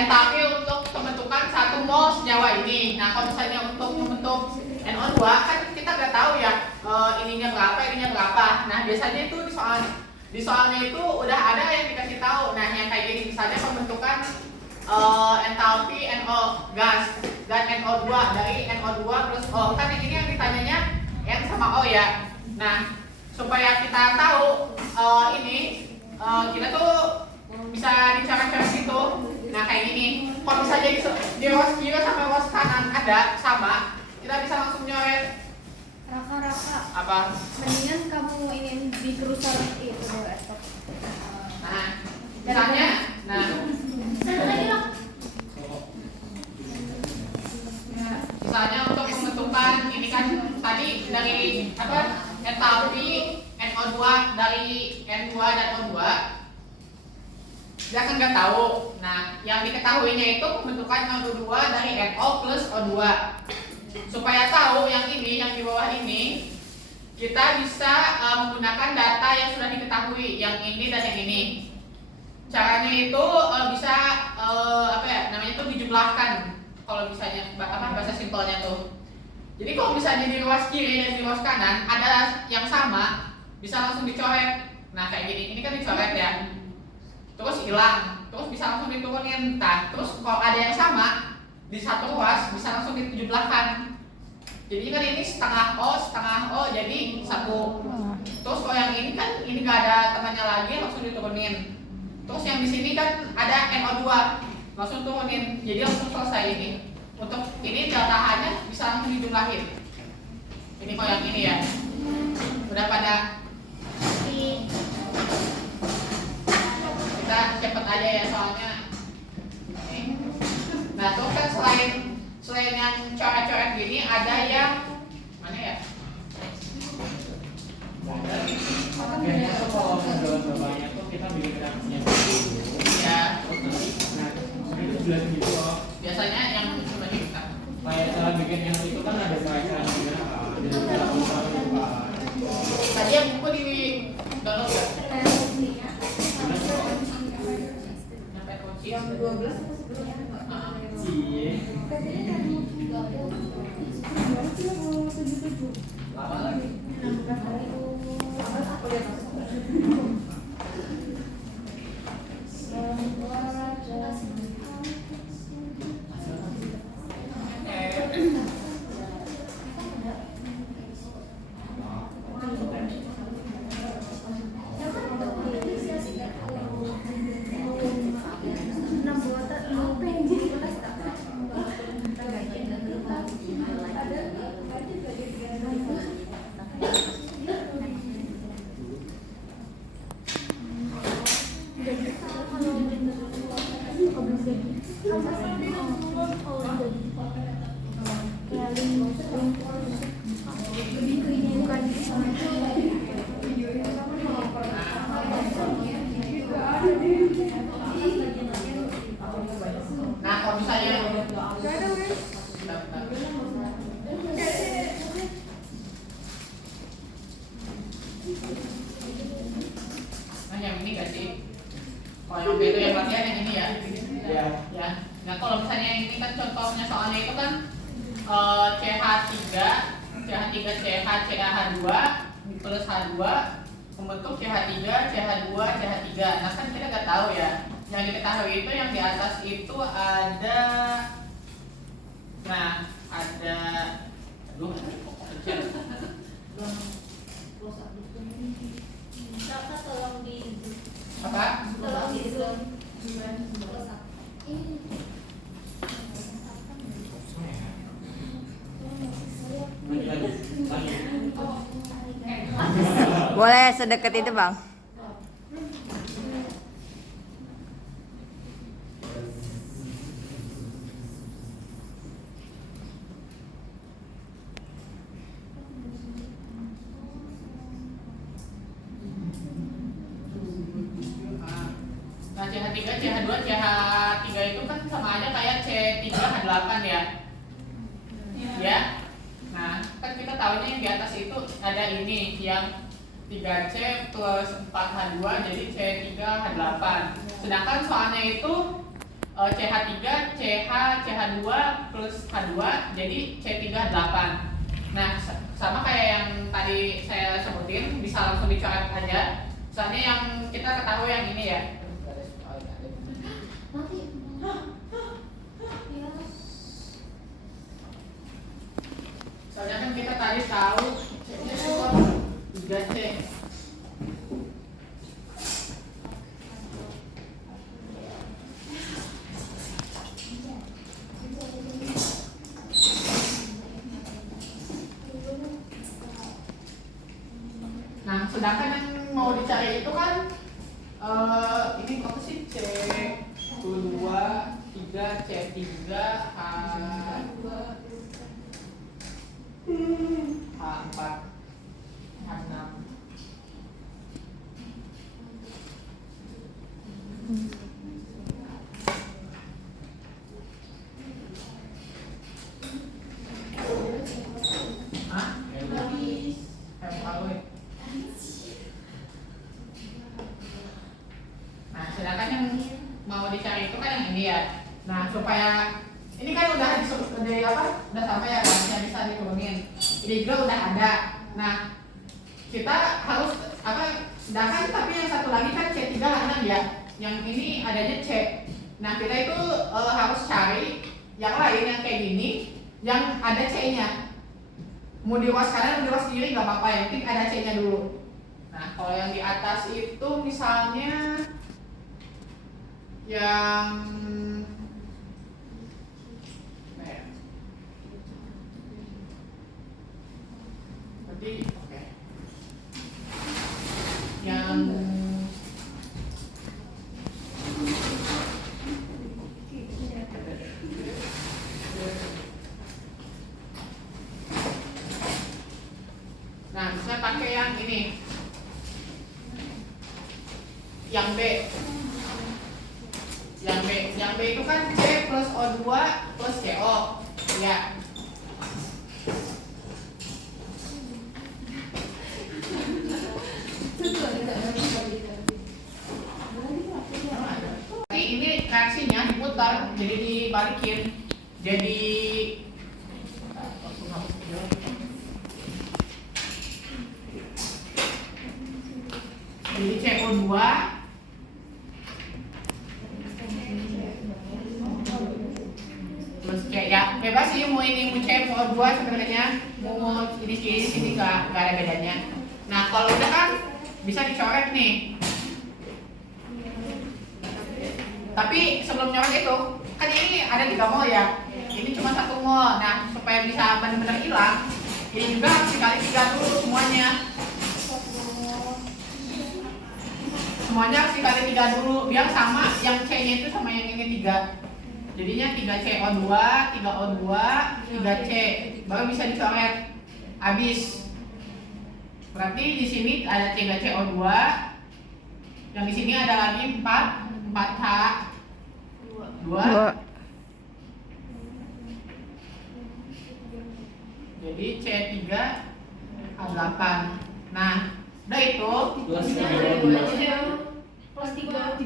entalpi untuk pembentukan 1 mol senyawa ini. Nah, kalau misalnya untuk membentuk NO2 kan kita nggak tahu ya ininya berapa. Nah, biasanya itu di soalnya itu udah ada yang dikasih tahu. Nah, yang kayak gini misalnya pembentukan entalpi NO gas dan NO2 dari NO2 plus O. Kan ini yang ditanyanya N sama O ya. Nah, supaya kita tahu kita tuh bisa dicara-cara gitu. Nah, kayak gini. Kalau misalnya di ruas kiri sama ruas kanan ada sama, kita bisa langsung nyoret. Raka. Apa? Mendingan kamu ingin di cruiser itu laptop. Nah, misalnya, misalnya untuk pembentukan ini kan tadi dari entalpi NO2 dari N2 dan O2 dia kan nggak tahu. Nah, yang diketahuinya itu pembentukan NO2 dari NO plus O2. Supaya tahu yang ini, yang di bawah ini, kita bisa menggunakan data yang sudah diketahui, yang ini dan yang ini. Caranya itu bisa namanya itu dijumlahkan. Kalau misalnya bahasa simpelnya tuh. Jadi kalau misalnya di ruas kiri dan di ruas kanan ada yang sama, bisa langsung dicoret. Nah, kayak gini, ini kan dicoret ya. Terus hilang, terus bisa langsung diturunin. Nah, terus kalau ada yang sama di satu ruas bisa langsung dijumlahkan. Jadi kan ini setengah O jadi 1. Terus kalau yang ini kan ini nggak ada tengahnya lagi, langsung diturunin. Terus yang di sini kan ada NO2, langsung turunin. Jadi langsung selesai ini. Untuk ini delta H-nya bisa langsung dijumlahin. Ini kalau yang ini ya. Udah pada kita cepet aja ya soalnya. Nah, terus kan selain yang coret-coret gini ada yang mana ya? Biasanya tuh kalau menjual bapaknya tuh kita bikin reaksinya dulu. Ya. Nah, itu jelas gitu loh. Biasanya yang coba kita. Kayak cara bikin yang itu kan ada cara gimana kan? Jadi cara buka. Tadi yang buku di download ya? Yang 12 Iya. Lama lagi. Nah, kalau misalnya yang ini gak sih? Kalau yang itu yang latihan yang ini ya? Ya. Ya. Nah, kalau misalnya yang ini kan contohnya soalnya itu kan CH3 CH2 plus H2 membentuk CH3 CH2 CH3. Nah, kan kita nggak tahu ya. Yang diketahui itu yang di atas itu ada Kakak tolong di apa? tolong di zoom. Boleh sedekat itu, Bang. Nah, CH3, CH2, CH3 itu kan sama aja kayak C3H8 ya. Ya. Nah, kan kita tahunya yang di atas itu ada ini yang 3C plus 4H2 jadi C3H8. Sedangkan soalnya itu CH3, CH, CH2 plus H2 jadi C3 8. Nah, sama kayak yang tadi saya sebutin, bisa langsung dicoret aja. Soalnya yang kita ketahui yang ini ya. Soalnya kan kita tadi tahu C-nya itu 3C. Nah, sedangkan yang mau dicari itu kan ini apa sih? C2, 3, C3, H2, H4, H6. Hah? Nah, sedangkan yang mau dicari itu kan yang ini ya. Nah, supaya ini kan udah udah sama ya, yang bisa diturunin. Ini juga udah ada. Nah, kita harus sedangkan tapi yang satu lagi kan C3 kanan ya. Yang ini adanya C. Nah, kita itu harus cari yang lain yang kayak gini yang ada C-nya. Mau di ruas kanan, di ruas kiri nggak apa-apa, yang penting ada C-nya dulu. Nah, kalau yang di atas itu misalnya yang berarti oke. Yang nah, bisa pakai yang ini. Yang B. Yang B itu kan C plus O2 plus CO. Ya. Ini reaksinya diputar, jadi dibalikin. Jadi CO2 plus kayak ya bebas sih mau ini mau C mau O2 sebenarnya mau ini sini nggak ada bedanya. Nah, kalau udah kan bisa dicoret nih. Tapi sebelum nyoret itu kan ini ada 3 mol ya. Ini cuma 1 mol. Nah, supaya bisa benar-benar hilang, ini juga harus dikali 3 dulu semuanya. Semuanya harus dikali 3 dulu biar sama yang C-nya itu sama yang ini 3. Jadinya 3CO2, 3O2, 3C baru bisa dicoret. Habis. Berarti di sini ada 3CO2. Yang di sini ada lagi 4H 2. Jadi C3 H8. Nah, udah itu plus plus 3.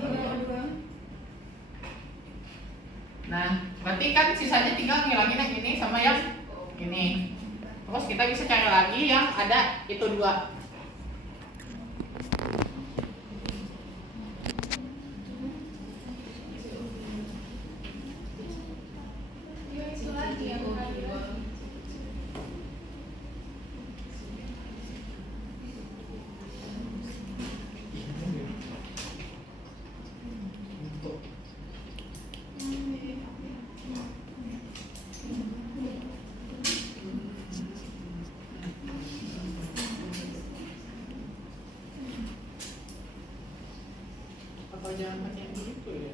Nah, berarti kan sisanya tinggal ngilangin yang ini sama yang ini. Terus kita bisa cari lagi yang ada itu 2. Apa jangan pakai yang gitu ya?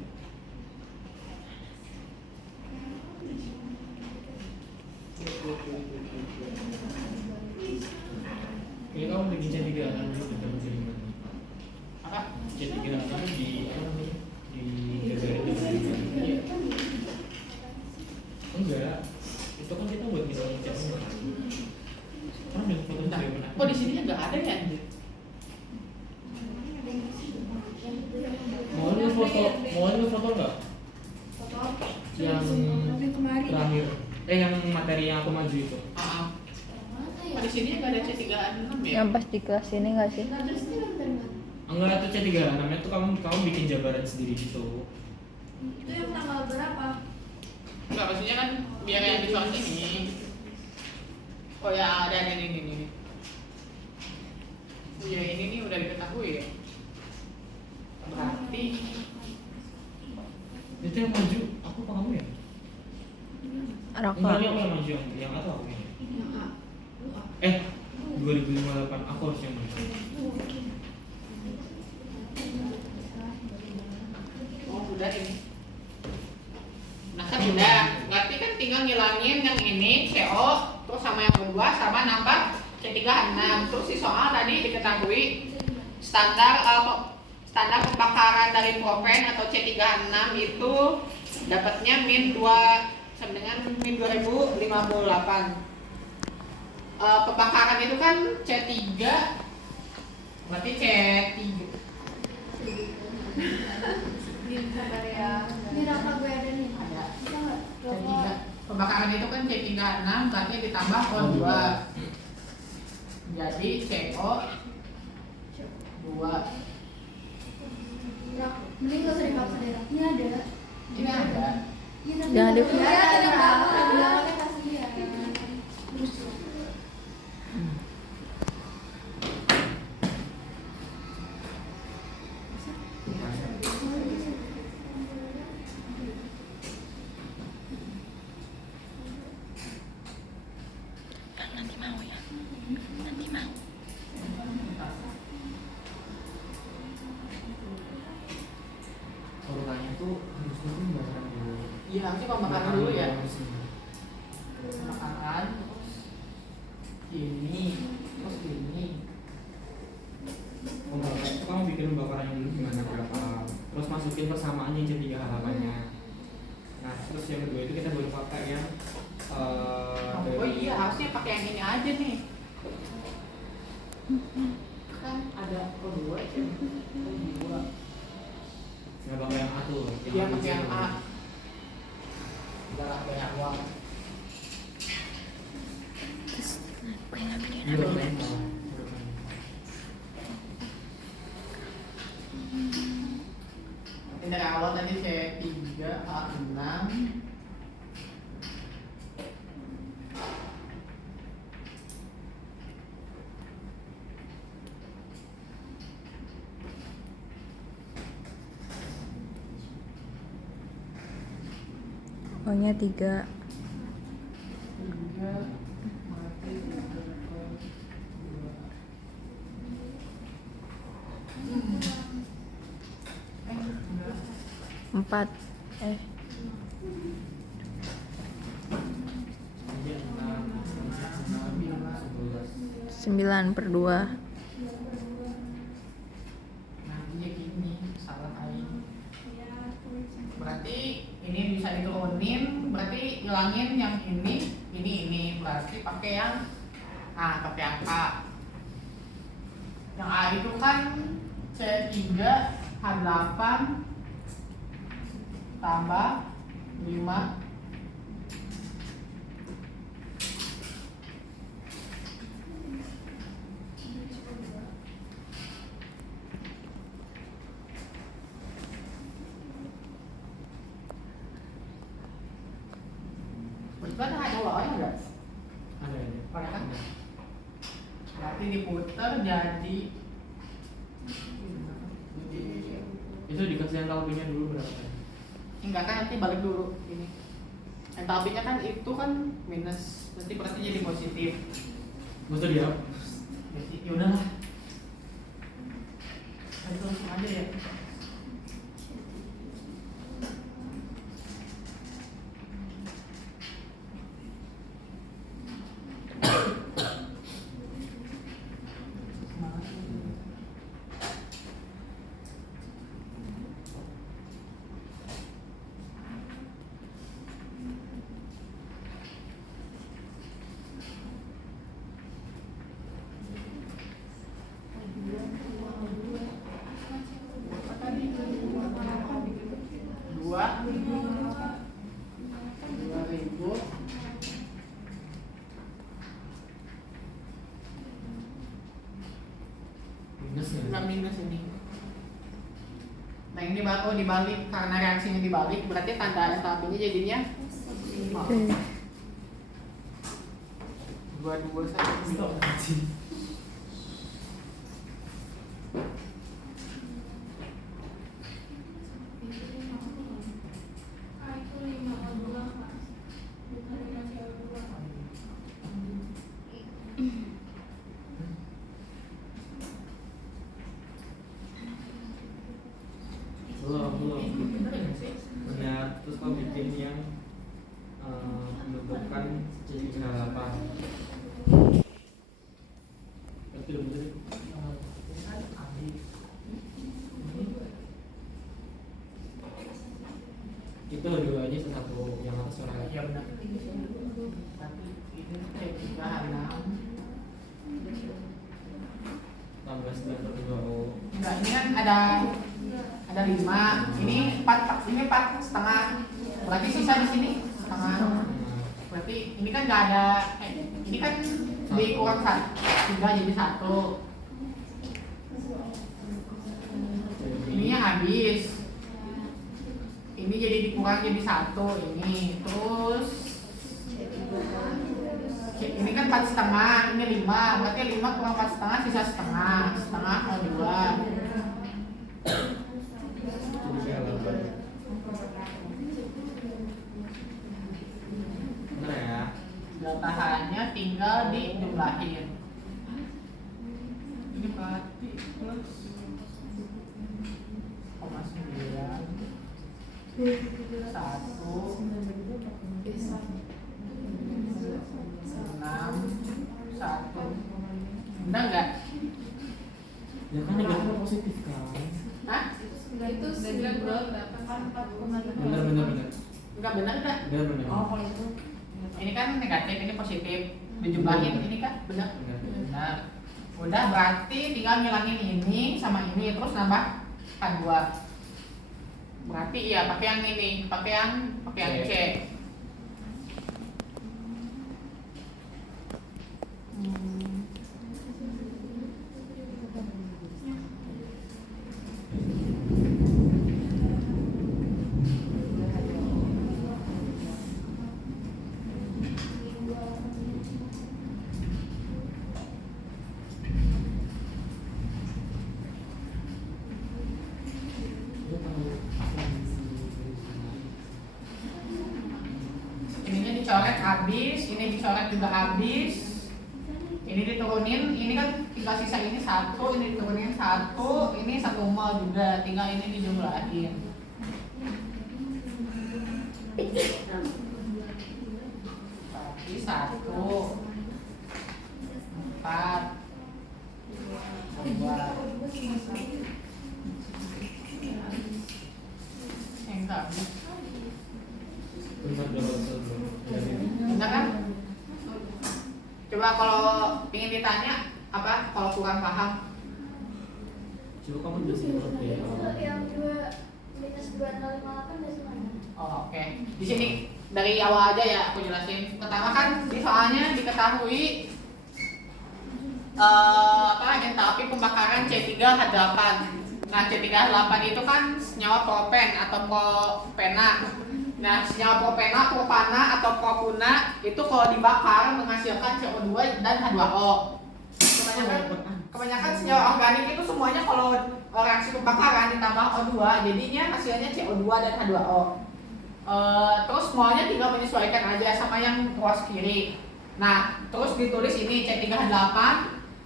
ini kamu bikin C3 kan gitu kan Apa? C3 kan di apa namanya di garis enggak itu kan kita buat misalnya C kan yang foto Bentar. dari mana Kok di sini nggak ada ya? mau foto nggak aku maju itu. Mana ya? Di sini nggak ada C36 ya? Yang pas di kelas ini nggak sih? Nah, terus ini bentar mana? Enggak, itu C36 itu kamu bikin jabaran sendiri gitu. Itu yang tanggal berapa? Enggak, maksudnya kan biar yang di soal ini. Oh ya, ada ini. Oh ya, ini nih udah diketahui ya. Berarti Itu yang maju, aku apa kamu ya? Enggak, Raka. ini aku yang maju, yang atau aku ini? Yang A. Lu A. 2058, aku harus yang maju. oh udah ini. Nah kan udah, berarti kan tinggal ngilangin yang ini CO, terus sama yang kedua sama nambah C36. Terus si soal tadi diketahui standar standar pembakaran dari propen atau C36 itu dapatnya min 2 sama dengan min 2058. Pembakaran itu kan C3 berarti C3 Sabar ya. Ini Raka gue ada nih. ada Bisa nggak? C3. Raka. Pembakaran itu kan C36 berarti ditambah O2. Jadi CO 2. Rak, mending nggak usah dipaksa deh. Rak. Ini ada. Ini ada. Ini tapi Jangan nggak dipaksa. kelihatan, Rak. Bilangnya kasihan. Terus. Nanti mau ya. Nanti mau. Urutannya tuh harus dulu pembakaran dulu. Iya, harusnya pembakaran dulu ya. Harusnya. Pembakaran ini terus ini. Pembakaran itu kamu bikin pembakarannya dulu gimana berapa, terus masukin persamaannya jadi 3 halamannya. Nah terus yang kedua itu kita baru pakai yang Oh iya, harusnya pakai yang ini aja nih. Kan ada O2 aja. O2. nggak pakai yang A tuh, Iya, A pakai yang dulu. A. Udah lah, banyak uang. Dulu, kan? Ini dari awal tadi C3 A6. O-nya 3. 3 mati 4. 9/2. Nah, iya gini, salah aing. Berarti ini bisa diturunin, berarti hilangin yang ini. Berarti pakai yang pakai yang A. Yang A itu kan C3 H8 tambah 5. Berarti ada ulangnya enggak? Ada. Ada kan? Berarti diputer jadi Itu dikasih entalpinya dulu berapa kan? enggak kan, nanti balik dulu ini. Entalpinya kan itu kan minus, berarti jadi positif. Maksudnya dia? Ya udahlah. Itu langsung aja ya. 9 minus ini. Nah ini baru dibalik, karena reaksinya dibalik berarti tanda entapinya jadinya dua satu. Belum. Benar, terus kau bikin yang menentukan C38. Betul, betul. Itu dua aja satu, yang atas suara. Iya benar. Tapi ini kayak tambah 9/2. enggak, ini kan ada 5. Ini 4 setengah. Berarti sisa di sini setengah. Berarti ini kan nggak ada, ini kan dikurang 3 jadi 1. Ininya habis. Ini jadi dikurang jadi 1 ini. Terus ini kan 4 setengah, ini 5. Berarti 5 kurang 4 setengah sisa setengah. Setengah kali 2. Benar ya? Datahannya tinggal dijumlahin. Ini berarti plus 0,9 1 6 1. Benar nggak? Ya kan negatifnya positif kan? Hah? Itu 9 berapa kan 4,8. Benar. Enggak benar dah. Benar. Oh, kalau itu Ini kan negatif, ini positif. Dijumlahin ini kan benar. Benar. Benar. Udah berarti tinggal ngilangin ini sama ini terus nambah K2. Berarti iya pakai yang ini, pakai yang C. Ininya dicoret habis, ini dicoret juga habis. Ini diturunin, ini kan tinggal sisa ini 1, ini diturunin 1, ini 1 mol juga, tinggal ini dijumlahin. Berarti 1 4 2 enggak benar kan? Coba kalau ingin ditanya apa kalau kurang paham? Coba kamu jelasin dulu ya. yang 2 minus 2,58 dari mana? Oh, oke. Di sini dari awal aja ya aku jelasin. Pertama kan di soalnya diketahui entapi pembakaran C3H8. Nah, C3H8 itu kan senyawa propen atau propena. Nah, senyawa propana atau propuna itu kalau dibakar menghasilkan CO2 dan H2O. Kebanyakan senyawa organik itu semuanya kalau reaksi pembakaran ditambah O2 jadinya hasilnya CO2 dan H2O. Terus molnya tinggal menyesuaikan aja sama yang ruas kiri. Nah, terus ditulis ini C3H8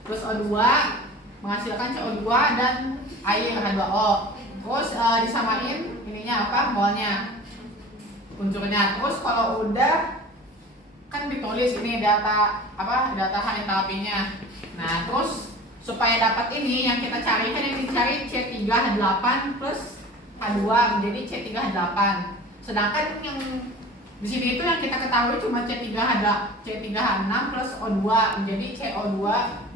plus O2 menghasilkan CO2 dan air H2O. Terus disamain ininya apa? Molnya. Unsurnya. Terus kalau udah kan ditulis ini data entapinya. Nah, terus supaya dapat ini yang kita cari kan yang dicari C3H8 plus H2 menjadi C3H8. Sedangkan yang di sini itu yang kita ketahui cuma C3H6 plus O2 menjadi CO2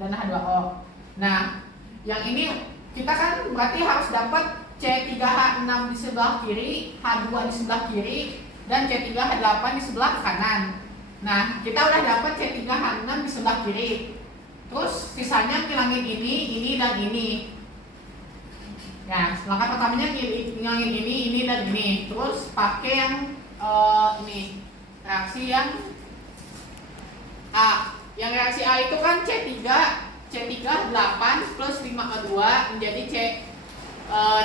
dan H2O. Nah, yang ini kita kan berarti harus dapat C3H6 di sebelah kiri, H2 di sebelah kiri, dan C3H8 di sebelah kanan. Nah, kita udah dapat C3H6 di sebelah kiri. Terus sisanya ngilangin ini, dan ini. Ya, langkah pertamanya ngilangin ini dan ini. Terus pakai yang ini reaksi yang A. Yang reaksi A itu kan C3 8 plus 5O2 menjadi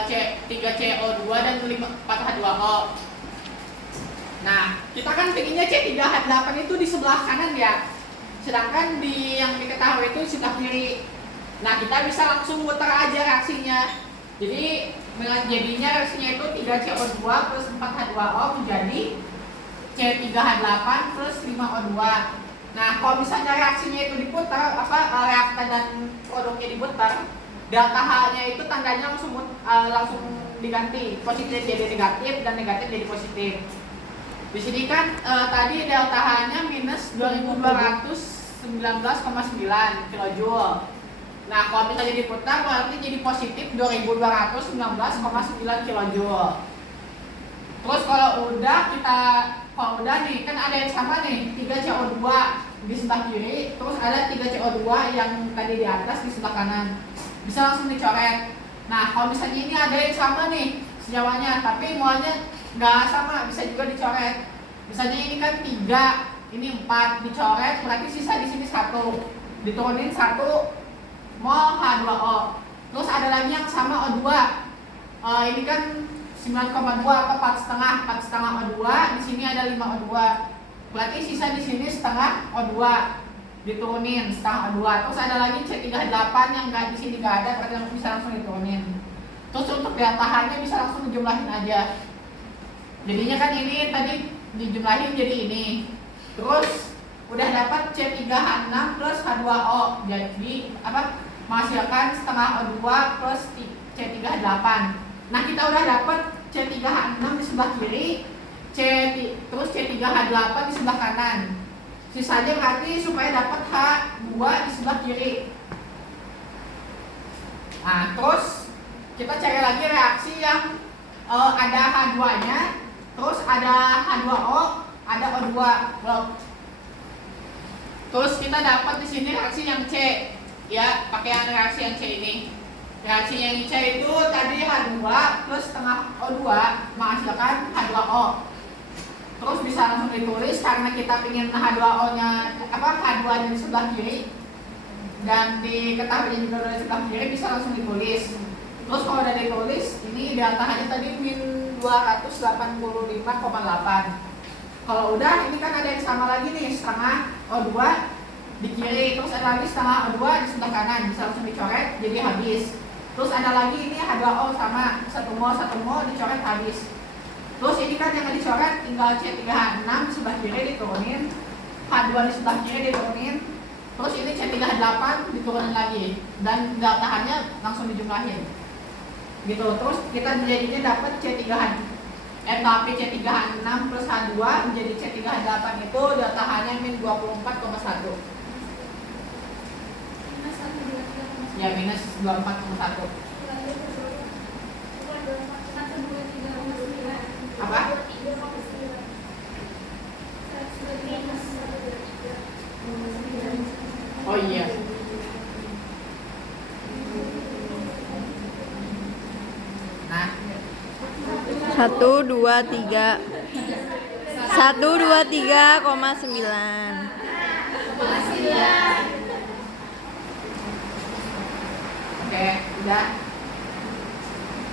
C3CO2 dan 4H2O. Nah, kita kan pengennya C3H8 itu di sebelah kanan ya. Sedangkan di yang diketahui itu sebelah kiri. Nah, kita bisa langsung muter aja reaksinya. Jadi jadinya reaksinya itu 3CO2 plus 4H2O menjadi C3H8 plus 5O2. Nah, kalau misalnya reaksinya itu diputar, reaktan dan produknya diputar, delta H-nya itu tandanya langsung diganti, positif jadi negatif dan negatif jadi positif. Di sini kan tadi delta H-nya minus 2219,9 kilojoule. Nah, kalau misalnya diputar berarti jadi positif 2219,9 kilojoule. Terus kalau udah nih kan ada yang sama nih 3CO2 di sebelah kiri, terus ada 3CO2 yang tadi di atas di sebelah kanan. Bisa langsung dicoret. Nah, kalau misalnya ini ada yang sama nih sejawanya, tapi molnya nggak sama, bisa juga dicoret. Misalnya ini kan 3, ini 4, dicoret berarti sisa di sini 1. Diturunin 1 mol H2O. Terus ada lagi yang sama O2. Ini kan 9,2 atau 4,5 O2, di sini ada 5 O2. Berarti sisa di sini setengah O2. Diturunin setengah O2. Terus ada lagi C3H8 yang di sini nggak ada, berarti bisa langsung diturunin. Terus untuk delta H-nya bisa langsung dijumlahin aja. Jadinya kan ini tadi dijumlahin jadi ini. Terus udah dapat C3H6 plus H2O. Jadi menghasilkan setengah O2 plus C3H8. Nah, kita udah dapat C3H6 di sebelah kiri, terus C3H8 di sebelah kanan. Sisanya berarti supaya dapat H2 di sebelah kiri. Nah, terus kita cari lagi reaksi yang ada H2-nya, terus ada H2O, ada O2. Terus kita dapat di sini reaksi yang C, ya, pakai yang reaksi yang C ini. Reaksi yang C itu tadi H2 plus setengah O2 menghasilkan H2O. Terus bisa langsung ditulis karena kita ingin H2O-nya H2-nya di sebelah kiri dan diketahui juga dari sebelah kiri, bisa langsung ditulis. Terus kalau udah ditulis, ini delta H-nya tadi min 285,8. Kalau udah, ini kan ada yang sama lagi nih, setengah O2 di kiri, terus ada lagi setengah O2 di sebelah kanan, bisa langsung dicoret jadi habis. Terus ada lagi ini H2O sama 1 mol dicoret habis. Terus ini kan yang dicoret tinggal C3H6 di sebelah kiri diturunin, H2 di sebelah kiri diturunin, terus ini C3H8 diturunin lagi, dan delta H-nya langsung dijumlahin. Gitu. Terus kita jadinya dapat tapi C3H6 plus H2 menjadi C3H8 itu delta H-nya min 24,1. Ya, minus 24,1. Apa? Oh iya. Nah, 123,9. Oke,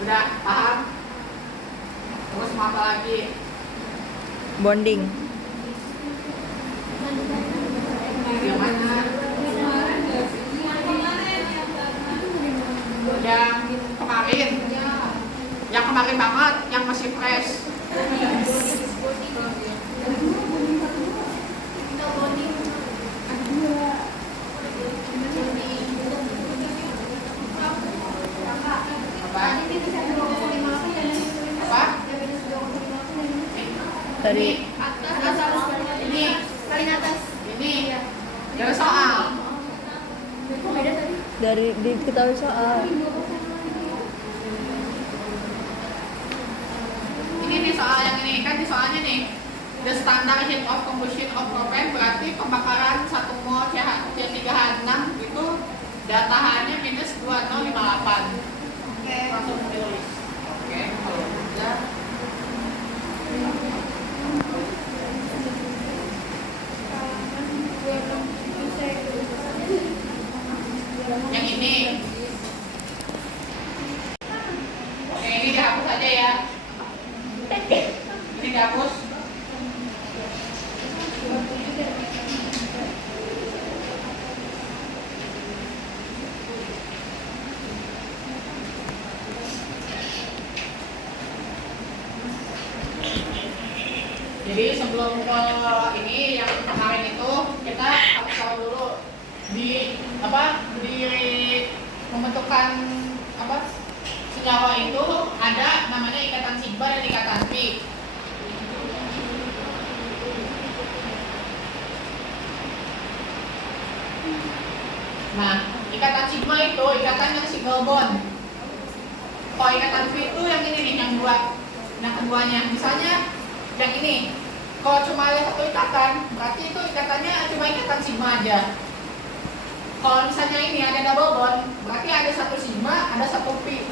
udah paham? Terus mau apa lagi? Bonding. Yang mana? Yang kemarin banget, yang masih fresh. Apa? Tadi Ini dari soal. dari diketahui soal. Ini nih soal yang ini, kan di soalnya nih, the standard heat of combustion of propane berarti pembakaran 1 mol C3H6 itu delta H-nya minus 2058. Langsung ini. Oke, ini dihapus aja ya. Ini dihapus. Jadi sebelum ke ini yang kemarin itu kita harus tahu dulu di pembentukan senyawa itu ada namanya ikatan sigma dan ikatan pi. Nah, ikatan sigma itu ikatan yang single bond. Kalau ikatan pi itu yang ini nih, yang dua, yang keduanya. Misalnya yang ini, kalau cuma ada satu ikatan, berarti itu ikatannya cuma ikatan sigma aja. Kalau misalnya ini ada double bond, berarti ada satu sigma, ada satu pi.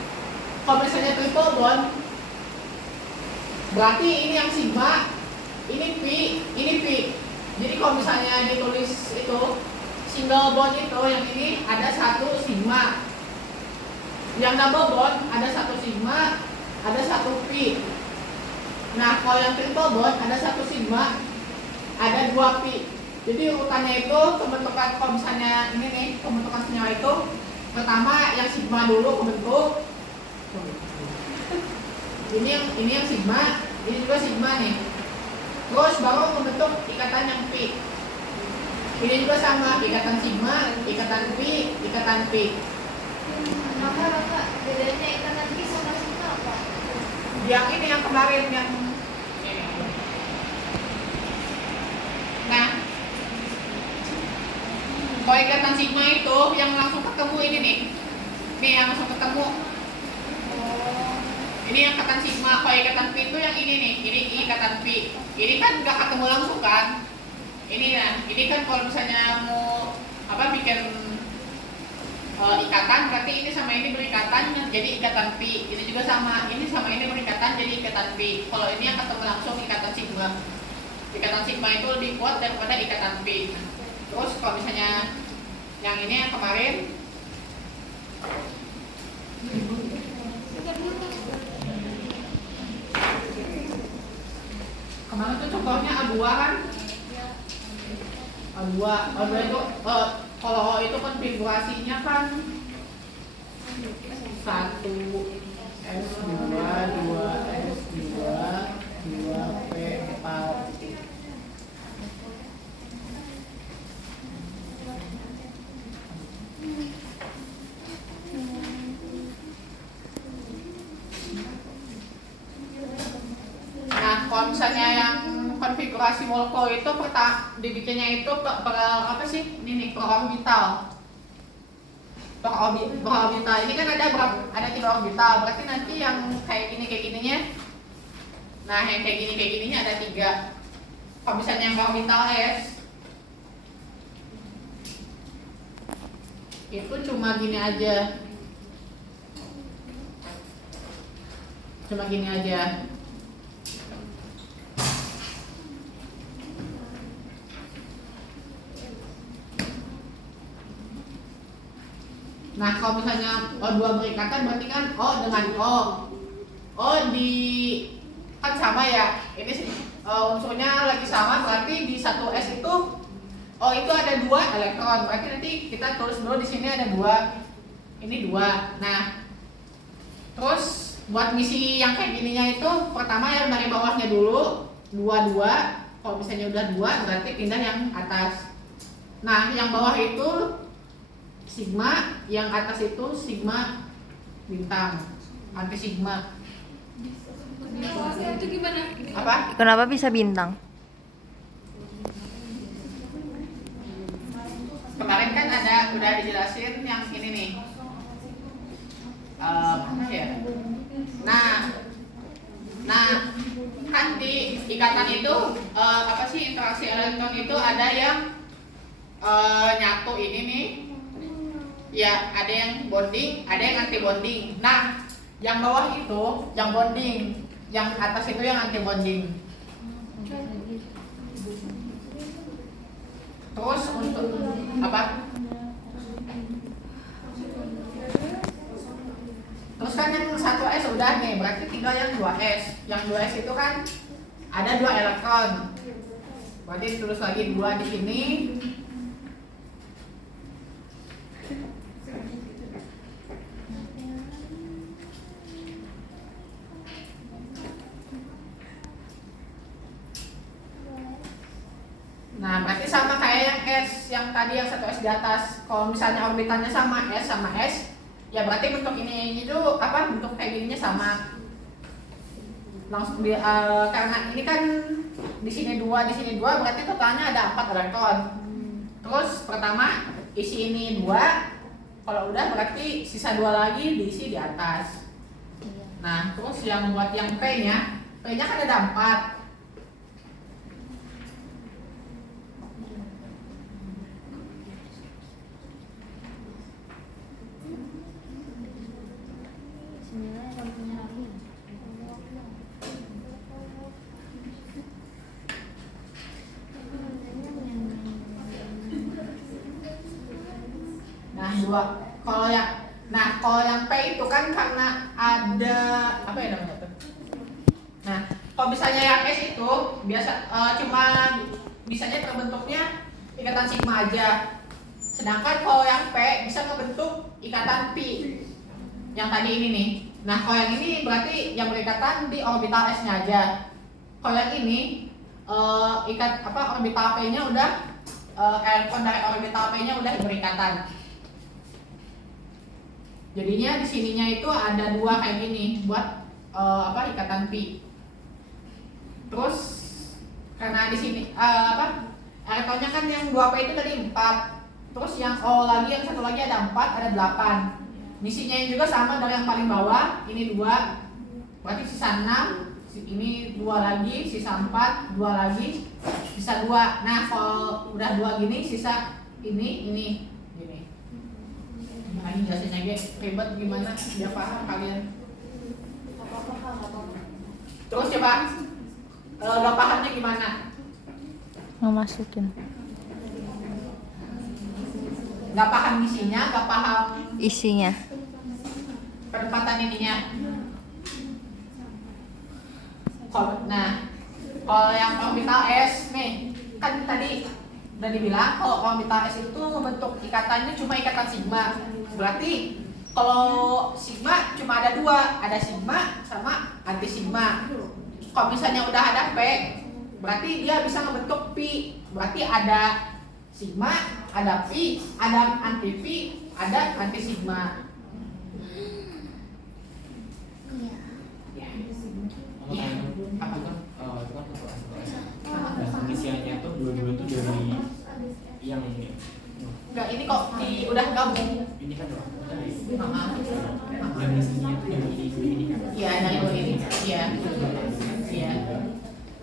Kalau misalnya triple bond, berarti ini yang sigma, ini pi, ini pi. Jadi kalau misalnya ditulis itu single bond itu yang ini ada satu sigma, yang double bond ada satu sigma, ada satu pi. Nah, kalau yang triple bond ada satu sigma, ada dua pi. Jadi urutannya itu pembentukan, kalau misalnya ini nih pembentukan senyawa itu pertama yang sigma dulu kebentuk. Ini yang sigma, ini juga sigma nih. Terus baru membentuk ikatan yang pi. Ini juga sama, ikatan sigma, ikatan pi, ikatan pi. Maka bedanya ikatan pi sama sigma apa? Yang ini yang kemarin yang ini. Nah, kalau ikatan sigma itu yang langsung ketemu ini nih. Nih yang langsung ketemu. Ini yang ikatan sigma. Kalau ikatan pi itu yang ini nih. Ini ikatan pi. Ini kan nggak ketemu langsung kan? Ini kan kalau misalnya mau bikin ikatan, berarti ini sama ini berikatan jadi ikatan pi. Ini juga sama, ini sama ini berikatan jadi ikatan pi. Kalau ini yang ketemu langsung ikatan sigma. Ikatan sigma itu lebih kuat daripada ikatan pi. Terus kalau misalnya yang ini yang kemarin, itu contohnya A2 kan? A2 itu kalau O itu konfigurasinya kan 1 S2 2 S2 2 P4. Nah, kalau misalnya yang konfigurasi molekul itu dibikinnya itu per orbital. Per orbital ini kan ada 3 orbital, berarti nanti yang kayak gininya. Nah, yang kayak gininya ada 3. Kalau misalnya yang orbital S itu cuma gini aja. Cuma gini aja. Nah, kalau misalnya O2 berikatan berarti kan O dengan O. O kan sama ya. Ini unsurnya lagi sama, berarti di 1S itu O itu ada 2 elektron. Berarti nanti kita tulis dulu di sini ada 2. Ini 2. Nah, terus buat misi yang kayak gininya itu pertama yang dari bawahnya dulu 2. Kalau misalnya udah 2 berarti pindah yang atas. Nah, yang bawah itu sigma, yang atas itu sigma bintang, anti sigma. Itu gimana? Apa? Kenapa bisa bintang? Kemarin kan udah dijelasin yang ini nih. Mana ya? Nah, kan di ikatan itu interaksi elektron itu ada yang nyatu ini nih. Ya, ada yang bonding, ada yang anti bonding. Nah, yang bawah itu yang bonding, yang atas itu yang anti bonding. Terus untuk apa? kan yang 1s udah nih, berarti tinggal yang 2s. Yang 2s itu kan ada 2 elektron. Berarti tulis lagi 2 di sini. Nah, berarti sama kayak yang S, yang tadi yang 1S di atas. Kalau misalnya orbitannya sama S, ya berarti bentuk ini itu apa? Bentuk kayak gininya sama. Langsung karena ini kan di sini 2, di sini 2, berarti totalnya ada 4 elektron. Terus pertama isi ini 2. Kalau udah berarti sisa 2 lagi diisi di atas. Nah, terus yang buat yang P-nya kan ada 4. Kalau yang P itu kan karena ada apa ya namanya tuh? Nah, kalau misalnya yang S itu biasa cuma bisanya terbentuknya ikatan sigma aja. Sedangkan kalau yang P bisa membentuk ikatan pi. Yang tadi ini nih. Nah, kalau yang ini berarti yang berikatan di orbital S-nya aja. Kalau yang ini orbital P-nya udah elektron dari orbital P-nya udah berikatan. Jadinya di sininya itu ada 2 kayak gini buat ikatan pi. Terus karena di sini elektronnya kan yang 2P itu tadi 4. Terus yang O lagi yang satu lagi ada 4, ada 8. Misinya juga sama dari yang paling bawah, ini 2. Berarti sisa 6, ini 2 lagi, sisa 4, 2 lagi, sisa 2. Nah, kalau udah 2 gini sisa ini gini. Nah, ini jelasinnya ribet gimana biar paham kalian. Terus coba gak pahamnya gimana? Memasukin Gak paham isinya, gak paham isinya. penempatan ininya. Kalau yang orbital S nih, kan tadi udah dibilang kalau orbital S itu bentuk ikatannya cuma ikatan sigma. Berarti kalau sigma cuma ada 2, ada sigma sama anti sigma. Kalau misalnya udah ada P, berarti dia bisa membentuk pi. Berarti ada sigma, ada pi, ada anti pi, ada anti sigma. Apa tuh? Itu kan nah, pengisiannya tuh dua-dua tuh dari yang ini. Enggak, ini kok udah gabung. Ini kan dari Yang isinya tuh dari ini kan. Iya, dari dua ini. Iya. Iya.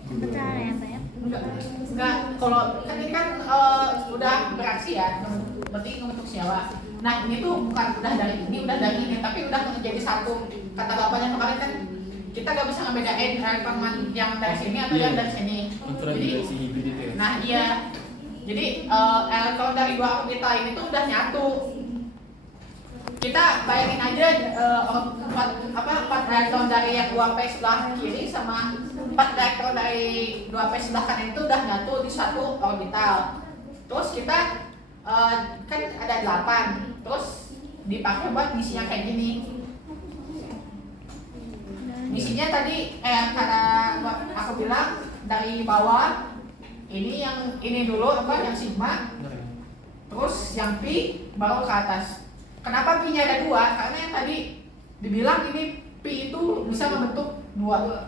Betul ya, Pak ya? Enggak. Kalau kan ini kan udah beraksi ya, berarti ngebentuk senyawa. Nah, ini tuh bukan udah dari ini, tapi udah menjadi satu. Kata bapaknya kemarin kan kita gak bisa ngebedain elektron yang dari sini atau yang dari sini. Jadi, nah iya. Jadi elektron dari 2 orbital ini tuh udah nyatu. Kita bayangin aja 4 elektron dari yang 2P sebelah kiri sama 4 elektron dari 2P sebelah kanan itu udah nyatu di satu orbital. Terus kita kan ada 8. Terus dipakai buat misinya kayak gini. Misinya tadi karena aku bilang dari bawah ini dulu yang sigma, terus yang pi baru ke atas. Kenapa pi-nya ada 2? Karena yang tadi dibilang ini pi itu bisa membentuk 2.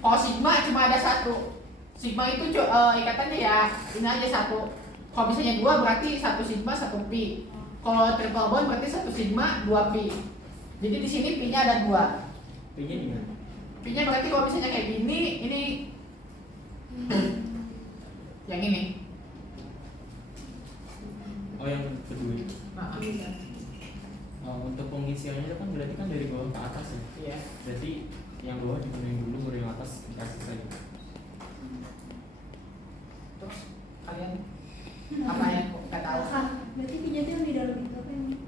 Kalau sigma cuma ada 1. Sigma itu ikatannya ya ini aja 1. Kalau misalnya 2 berarti 1 sigma 1 pi. Kalau triple bond berarti 1 sigma 2 pi. Jadi di sini pi-nya ada 2. P-nya di mana? P-nya berarti kalau misalnya kayak gini, ini yang ini. Oh, yang kedua. Untuk pengisiannya itu kan berarti kan dari bawah ke atas ya? Iya. Berarti yang bawah dipenuhi dulu, baru yang atas dikasih saja. Terus kalian apa yang nggak tahu? Berarti pinjatnya yang di dalam itu apa yang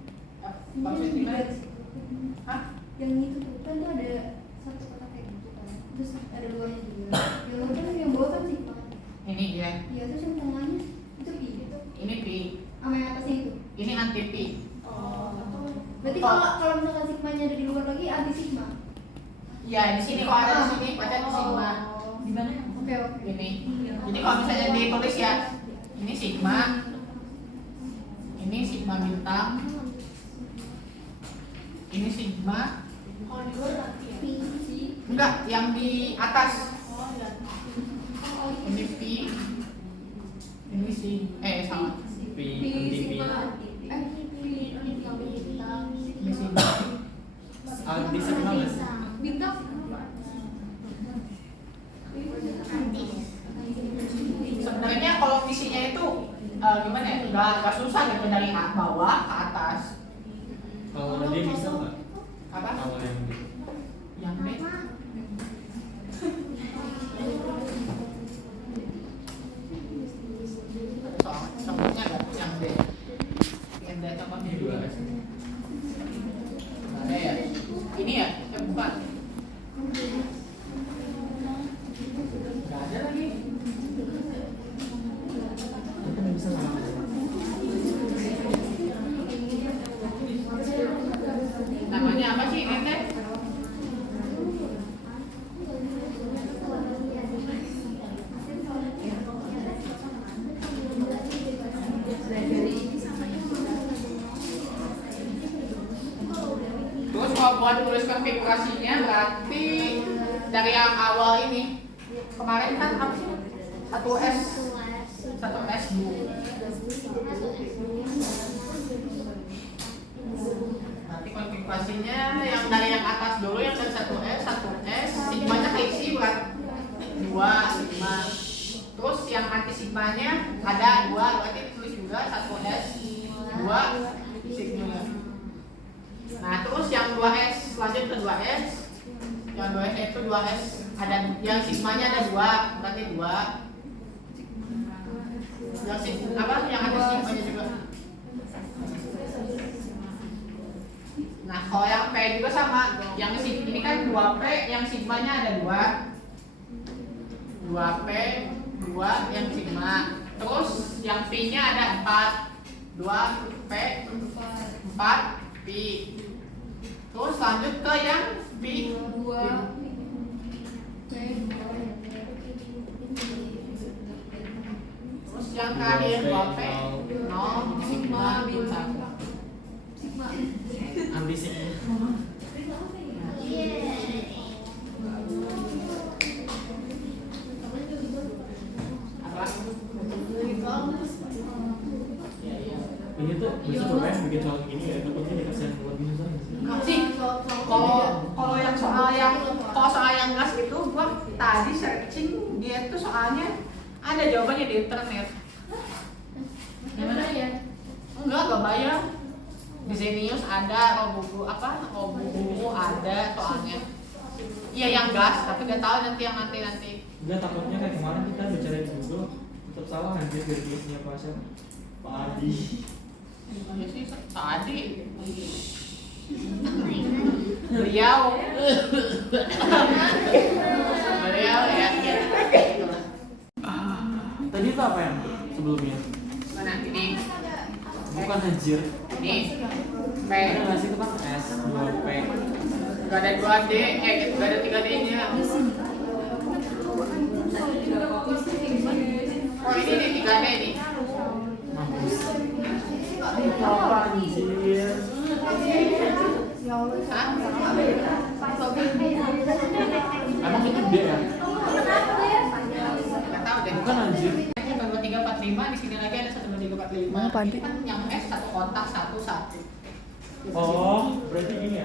Maksudnya gimana? Hah? Berarti kalau misalkan sigmanya ada di luar lagi anti sigma. Ya di sini kalau ada di sini baca di sigma. Di mana yang Oke. Ini. Jadi kalau misalnya ditulis ya, ini sigma, ini sigma bintang, ini sigma. Kalau di luar nanti ya. Enggak, yang di atas. Ini pi, ini sama. anti pi. Ini sigma. Anti sigma nggak sih? Bintang. Sebenarnya kalau isinya itu gimana ya? Nggak susah gitu dari bawah ke atas. Kalau dia bisa nggak? Apa? Kalau yang Yang B. Contohnya ada yang B. Yang B contohnya ini 2S. Ada ya? Ini ya? Bukan. Nggak ada lagi. Itu nggak bisa sama. Namanya apa sih ini teh? Terus kalau buat tulis konfigurasinya berarti dari yang awal ini kemarin kan apa sih? 1S 1S dulu. Nanti konfigurasinya yang dari yang atas dulu yang dari 1S sigmanya keisi berarti 2 sigma. Terus yang anti sigmanya ada 2 berarti ditulis juga 1S 2 sigma. Nah terus yang 2S lanjut ke 2S. Yang 2S itu 2S ada yang sigmanya ada 2 berarti 2. Yang yang ada sigmanya juga. Nah, kalau yang P juga sama. Yang ini kan 2P, yang sigmanya ada 2. 2P, 2 yang sigma. Terus yang P-nya ada 4. 2P, 4 P. Terus lanjut ke yang B. 2 Terus yang terakhir 2P, 0 sigma bintang. sigma. Anti sigma. Apa? Ini tuh bisa pemain bikin soal gini ya, takutnya dikasih yang lebih susah nggak sih? Sih, kalau yang soal yang gas itu gua tadi searching dia tuh soalnya ada jawabannya di internet. Gimana ya? Enggak bayar. Di Zenius ada, buku buku ada soalnya. Iya yang gas, tapi nggak tahu nanti yang nanti. Enggak, takutnya kayak kemarin kita bicara di Google tetap salah anjir dari tulisnya Pak Asyam. Pak Adi. Iya sih tadi. Beliau ya. Tadi itu apa yang sebelumnya? Mana ini? Bukan anjir. Ini P. Ada nggak sih itu kan S 2P. Gak ada 2D, gak ada 3D-nya. Oh ini nih 3D nih. Mampus. Apa anjir? Hah? Emang itu D ya? Gak tahu deh. Bukan anjir. 1, 2, 3, 4, 5 di sini lagi ada 1, 2, 3, 4, 5. Mana, Pak Adi? Ini kan yang S satu kotak 1, 1. Oh, berarti gini ya?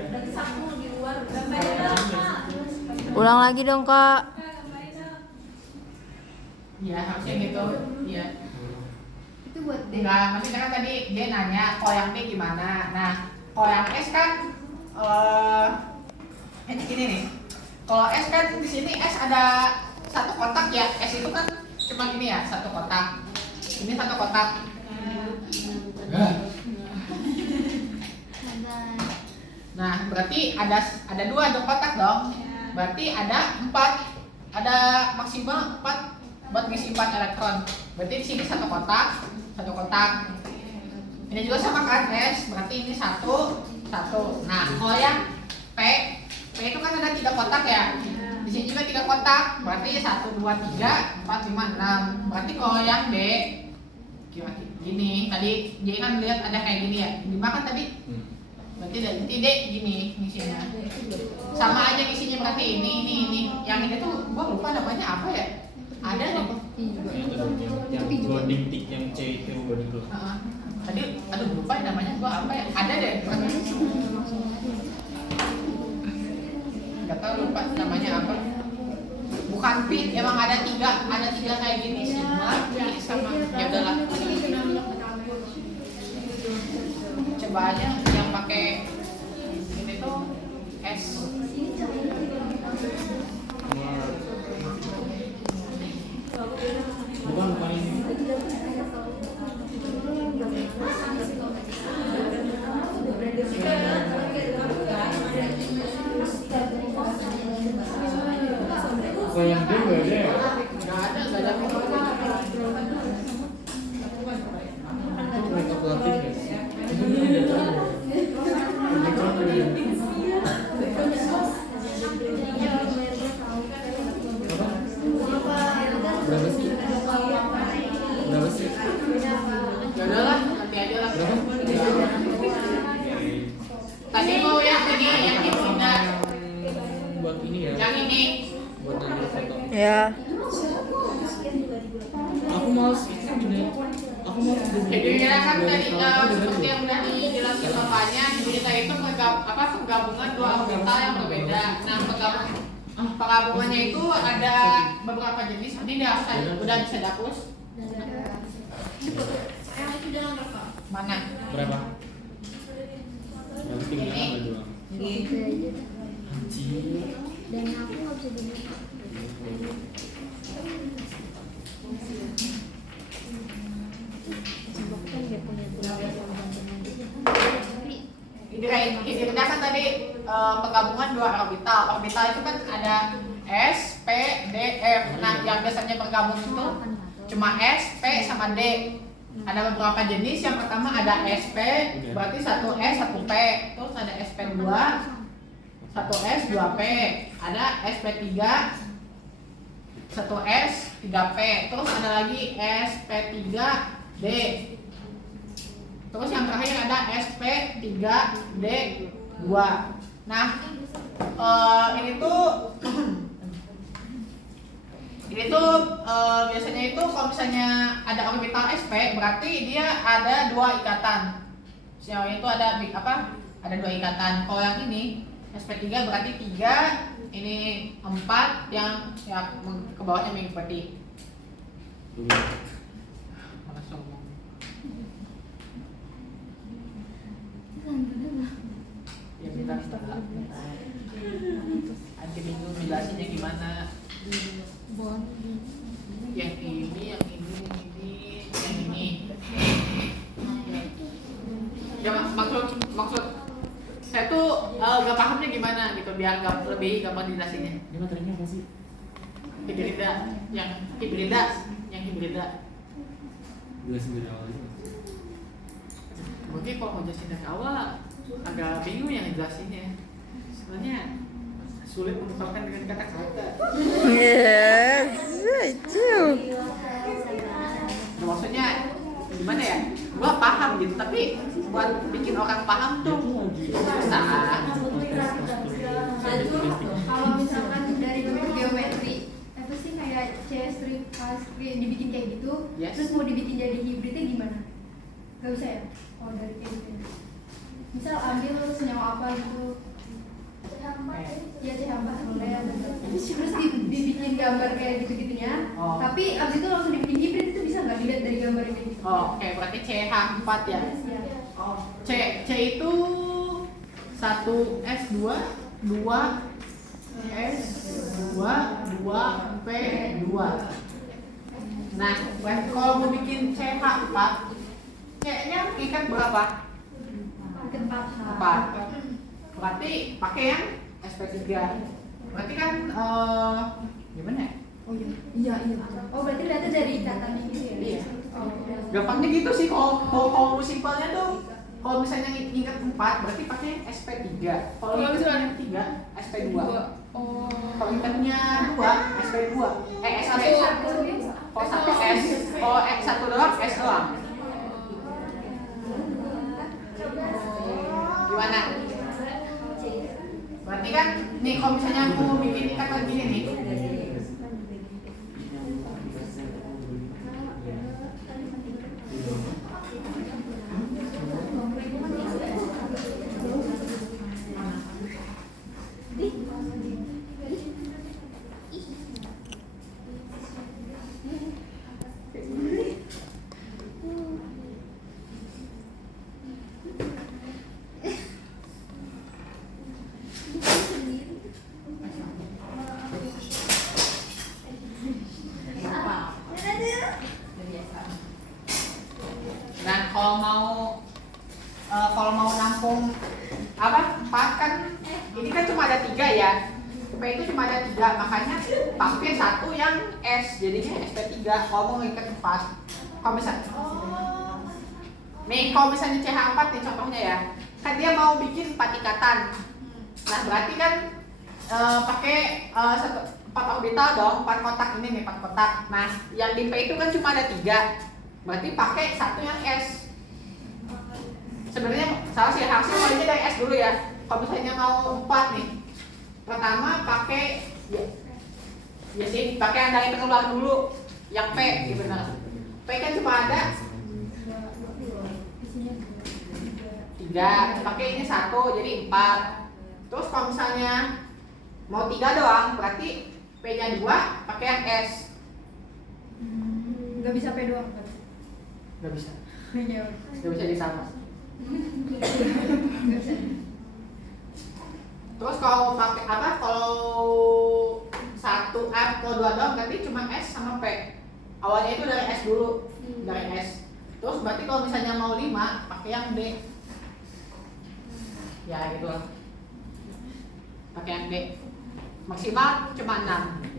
Ulang lagi dong, Kak. Iya harusnya gitu. Iya. Itu buat D. Enggak, maksudnya kan tadi dia nanya kalau yang B gimana. Nah, kalau yang S kan ini gini nih. Kalau S kan di sini S ada satu kotak ya. S itu kan cuma gini ya, satu kotak. Ini satu kotak. Nah, berarti ada 2 kotak dong. Berarti ada 4. Ada maksimal 4 buat ngisi 4 elektron. Berarti di sini satu kotak. Ini juga sama kan S, berarti ini 1. Nah, kalau yang P itu kan ada 3 kotak ya. Di sini juga 3 kotak, berarti 1, 2, 3, 4, 5, 6. Berarti kalau yang D gini, tadi J kan lihat ada kayak gini ya. Dimakan tadi. Berarti D gini isinya. Sama aja isinya berarti ini. Yang ini tuh gua lupa namanya apa ya? Ada nih. Yang bonding tick yang C itu bonding dulu. Tadi aduh lupa namanya gua apa ya? Ada deh. Gak tahu lupa namanya apa. Bukan pin, emang ada 3 kayak gini sigma, Pi sama ya udahlah. Coba aja yang pakai ini tuh S. Bukan ini. Kalau yang D nggak ada ya? Nggak ada. Itu mereka pelatih ya? Berapa sih? Ya udahlah, nanti aja lah. Berapa? Tadi mau yang ini enggak? Buat ini ya? Yang ini. Buat ambil foto. Ya. Aku males itu gini. Aku males Jadi ya kan tadi seperti yang udah dijelasin bapaknya, di berita itu penggabungan 2 orbital yang berbeda. Nah, penggabungannya itu ada beberapa jenis. Ini udah bisa dihapus. Mana? Berapa? Berarti tinggal Ini. apa doang? Anjir. Dan aku nggak bisa dengar. Ini kan tadi penggabungan 2 orbital. Orbital itu kan ada S, P, D, F. Nah, yang biasanya bergabung itu cuma S, P, sama D. Ada beberapa jenis. Yang pertama ada SP, berarti 1S, 1P. Terus ada SP2, 1S, 2P. Ada SP3, 1S, 3P. Terus ada lagi SP3D. Terus yang terakhir ada SP3D2. Nah, ini tuh biasanya itu kalau misalnya ada orbital SP berarti dia ada 2 ikatan. Yang itu ada Ada 2 ikatan. Kalau yang ini SP3 berarti 3, ini 4 yang ke bawahnya mengikuti. Mana sombong. Ya bentar. Nanti minggu jelasinnya gimana? Yang ini, yang ini. Ya maksud saya tuh gak pahamnya gimana gitu biar lebih gampang dijelasinnya. Ini materinya apa sih? Hibrida. Jelasin dari awal aja. Mungkin kalau mau jelasin dari awal agak bingung yang jelasinnya. Sebenarnya sulit mengungkapkan dengan kata-kata. Yes, itu. Nah, maksudnya gimana ya? Gua paham gitu, tapi buat bikin orang paham tuh susah. Kalau misalkan dari bentuk geometri apa sih kayak C strip, K strip dibikin kayak gitu, Yes. terus mau dibikin jadi hibridnya gimana? Gak bisa ya? Kalau dari kayak gitu. Misal ambil senyawa apa gitu. Ya C4 boleh. Terus dibikin gambar kayak gitu-gitunya. Oh. Tapi abis itu langsung dibikin hibrid itu bisa nggak dilihat dari gambar ini? Oh, oke, berarti CH4 ya. Oh, C itu 1S2, 2S2, 2P2. Nah, kalau mau bikin CH4, C-nya ikat berapa? Mungkin 4. 4. Berarti pakai yang SP3. Berarti kan gimana ya? Oh iya. Oh berarti ternyata dari ikatan ini ya? Iya. Gampangnya gitu sih kalau simpelnya tuh. Kalau misalnya ingat 4 berarti pakai SP3. Kalau misalnya 3 SP2. Oh. Kalau ingatnya 2 SP2. SP1. Kalau 1 S, kalau 1 doang S doang. Gimana? Berarti kan nih kalau misalnya aku bikin ikatan gini nih. Nah, kalau mau nampung apa 4 kan ini kan cuma ada 3 ya. P itu cuma ada 3, makanya pakai satu yang S, jadinya SP3. Kalau mau ngikat 4, kalau misalnya nih kalau misalnya CH4 nih contohnya ya, kan dia mau bikin 4 ikatan. Nah berarti kan pakai 4 orbital dong, 4 kotak ini nih 4 kotak. Nah yang di P itu kan cuma ada 3, berarti pakai satu yang S. Sebenarnya salah sih, harusnya mulainya dari S dulu ya. Kalau misalnya mau 4 nih, pertama pakai ya sih pakai yang dari pengeluar dulu, yang P gitu. Benar. P kan cuma ada 3, pakai ini 1 jadi 4. Terus kalau misalnya mau 3 doang, berarti P nya 2 pakai yang S. Nggak bisa P doang kan? Nggak bisa. Iya. Nggak bisa disama. Nggak bisa. Terus kalau pakai apa? Kalau 1 kalau 2 doang berarti cuma S sama P. Awalnya itu dari S dulu, dari S. Terus berarti kalau misalnya mau 5 pakai yang D. Ya gitu lah. Pakai yang D. Maksimal cuma 6.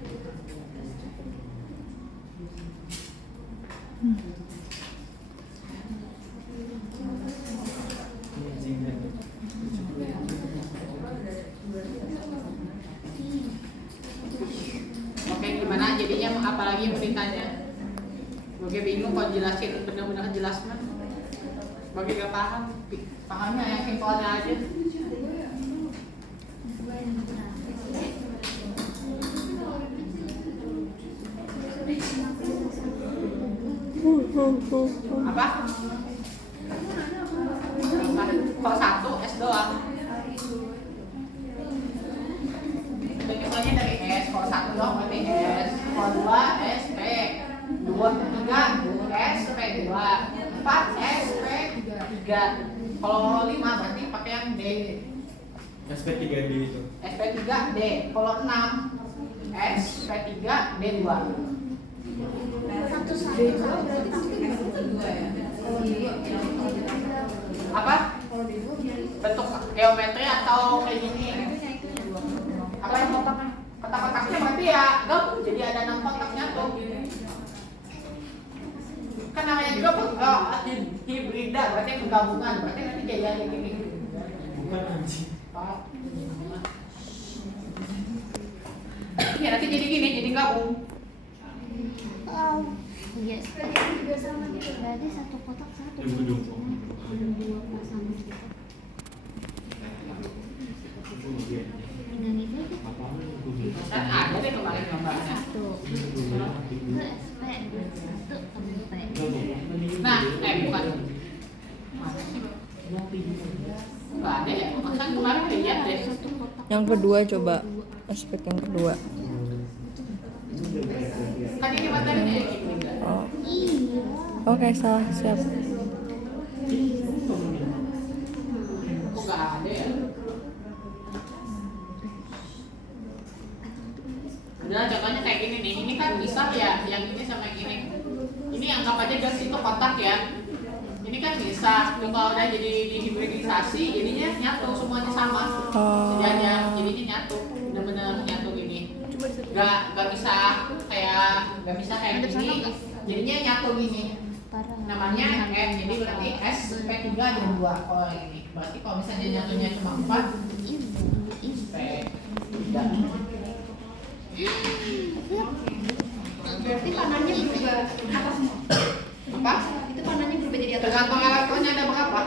Oke, gimana jadinya, apalagi yang mau ditanya? Oke, bingung kalau jelasin benar-benar jelas mah. Bagi gak paham, pahamnya yang simpelnya aja. Apa? Kalau 1 S doang. Bentuknya dari S. Kalau 1 doang berarti S. Kalau 2 S P. 3 S P 2. 4 S P 3. Kalau 5 berarti pakai yang D. SP3D itu. SP3 D. Kalau 6 SP3 D2. Apa? Bentuk geometri atau kayak gini? Apa yang kotaknya? Kotak-kotaknya berarti ya gabung, jadi ada 6 kotaknya tuh. Kan namanya juga hibrida, berarti penggabungan, berarti nanti jadi kayak gini. Bukan anjing. Ya nanti jadi gini, jadi gabung. Iya, juga sama gitu. Berarti satu kotak satu. Dua pasang gitu. Dengan itu Kan ada deh kemarin gambarnya. satu. Itu SP satu sama P. Nah, bukan. Mana sih? Nggak ada ya? Masa kemarin lihat deh. Satu kotak. Yang kedua coba aspek yang kedua. Kan ini materinya ya gitu. Oh. Iya. Oke, salah siap. Kok nggak ada ya? Udah contohnya kayak gini nih. Ini kan bisa ya, yang ini sama yang ini. Ini anggap aja gas itu kotak ya. Ini kan bisa. Tuh kalau udah jadi dihibridisasi, jadinya nyatu semuanya sama. Jadinya nyatu, bener-bener nyatu gini. Gak bisa kayak gini. Jadinya nyatu gini. parah. namanya M, jadi berarti SP3 ada 2. Oh ini berarti kalau misalnya jatuhnya cuma 4 SP3. Berarti panahnya berubah apa semua? Apa? Itu panahnya berubah jadi apa? Tergantung elektronnya ada berapa.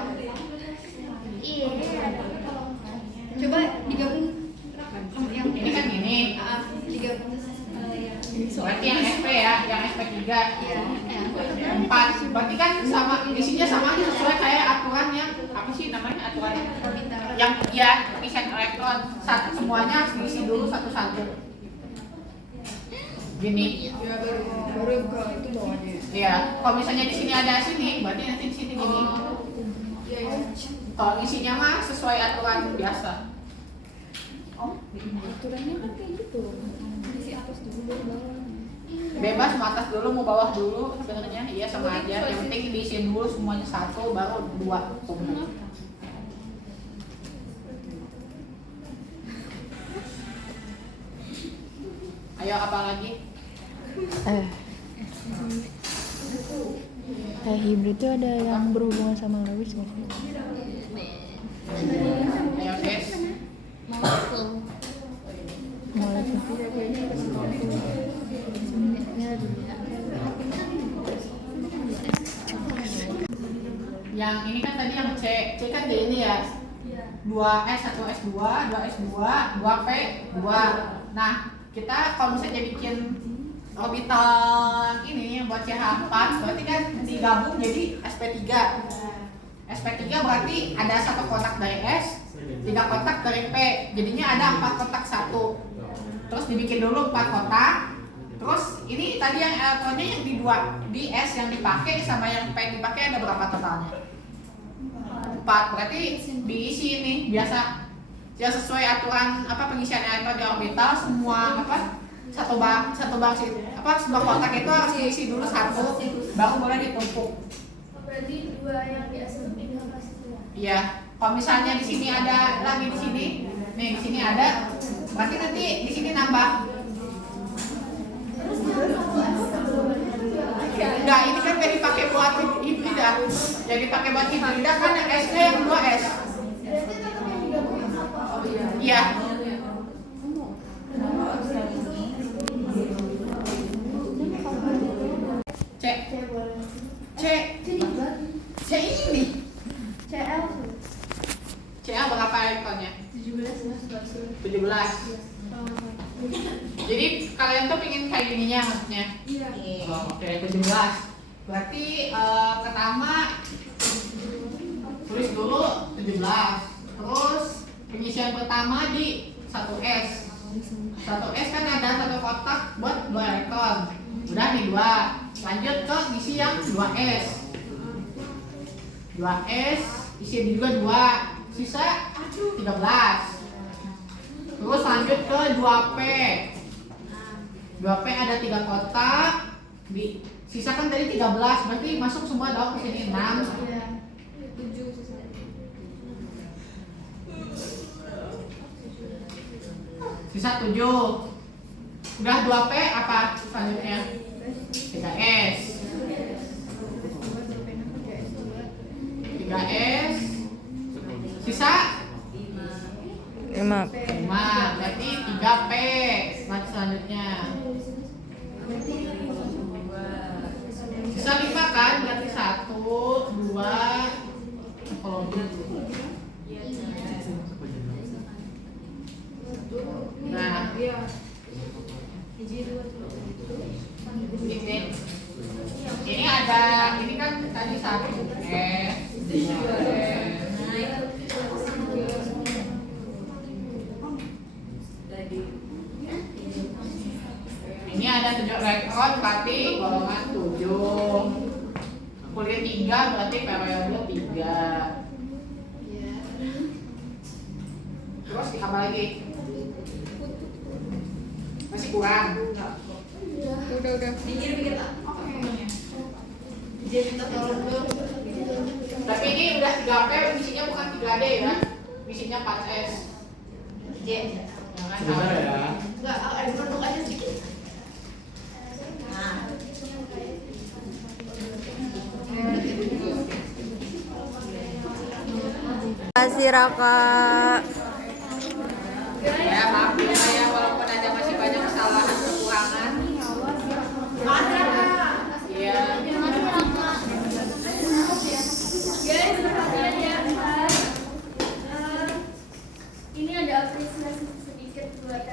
Iya, ada. Coba digabung yang Ini kan gini. digabung. Berarti yang SP ya, yang SP3 Iya. 4. Berarti kan sama isinya sama aja sesuai kayak aturannya. Apa sih namanya aturannya? Orbital. Yang ya pengisian elektron satu semuanya harus diisi dulu satu-satu. Gini. Baru ke itu bawahnya. Iya, kalau misalnya di sini ada sini, berarti nanti di sini gini. Kalau isinya mah sesuai aturan biasa. Aturannya kan kayak gitu. Isi atas dulu baru bawah. Bebas mau atas dulu mau bawah dulu sebenarnya iya sama aja. Yang penting diisi dulu semuanya satu baru 2 tumbuh. Ayo apa lagi? Kayak hibrid tuh ada yang berhubungan sama Lewis nggak sih? Ayo guys. Yang ini kan tadi yang C kan di ini ya. 2S, 1S2, 2S2, 2P, 2. Nah, kita kalau misalnya bikin orbital ini yang buat CH4 berarti kan digabung jadi SP3. SP3 berarti ada 1 kotak dari S, 3 kotak dari P. Jadinya ada 4 kotak 1. Terus dibikin dulu 4 kotak. Terus ini tadi yang elektronnya yang di S yang dipakai sama yang P dipakai ada berapa totalnya? 4. Berarti diisi ini biasa. Ya sesuai aturan apa pengisian elektron di orbital semua apa sebuah kotak itu harus diisi dulu 1 baru boleh ditumpuk. Berarti 2 yang di asal kelas itu ya? Iya. Kalau misalnya di sini ada lagi di sini, nih di sini ada, berarti nanti di sini nambah. Enggak, ini kan gak dipakai buat hibrida. Yang dipakai buat hibrida kan yang S-nya yang 2S. Iya. C ini. CL tuh. CA berapa elektronnya? 17. 17. Jadi kalian tuh pengen kayak gininya maksudnya? Iya. Oh, oke, 17. Berarti pertama tulis dulu 17. Terus pengisian pertama di 1S. 1S kan ada 1 kotak buat 2 elektron. Udah nih 2. Lanjut ke isi yang 2S. 2S isi juga 2. Sisa 13. Terus lanjut ke 2P. 2P ada 3 kotak. Sisa kan tadi 13, berarti masuk semua dong ke sini 6. Iya. 7 Sisa 7. Udah 2P apa selanjutnya? 3S. 3S. Sisa 5. 5. Berarti 3P. Selanjutnya. Sisa 5 kan? Berarti 1, 2. Kalau nah, ini ada, ini kan tadi 1S, 2S. Ini ada 7 elektron, berarti golongan 7. Kuliah 3 berarti periode 3. Terus apa lagi? Masih kurang? Udah. Dikit lah. Oke. Jadi kita tolong dulu. Tapi ini udah 3P, misinya bukan 3D ya. Misinya 4S. J. Jangan Sebentar ya. Enggak, ada bentuk aja sedikit. Nah. kasih Raka. Ya maafin saya walaupun ada masih banyak kesalahan kekurangan. Iya. Guys, perhatian ya. Ini ada apresiasi sedikit buat